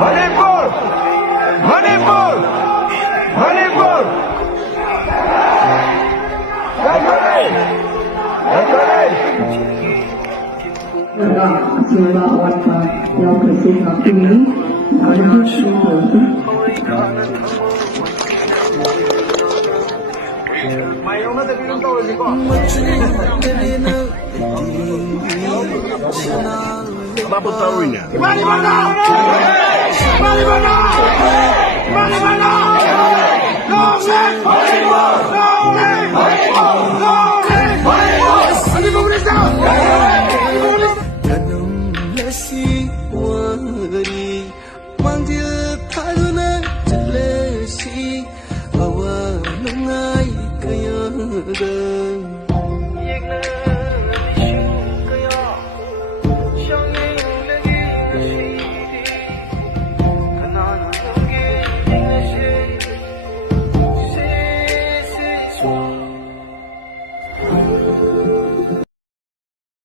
मणिपुर मणिपुर Manipur Semoga warga yang bersikap ini Apa tahunya? Mari mana? Mari mana? Mari mana? Manggil karuna jelasi, bawa nungai kaya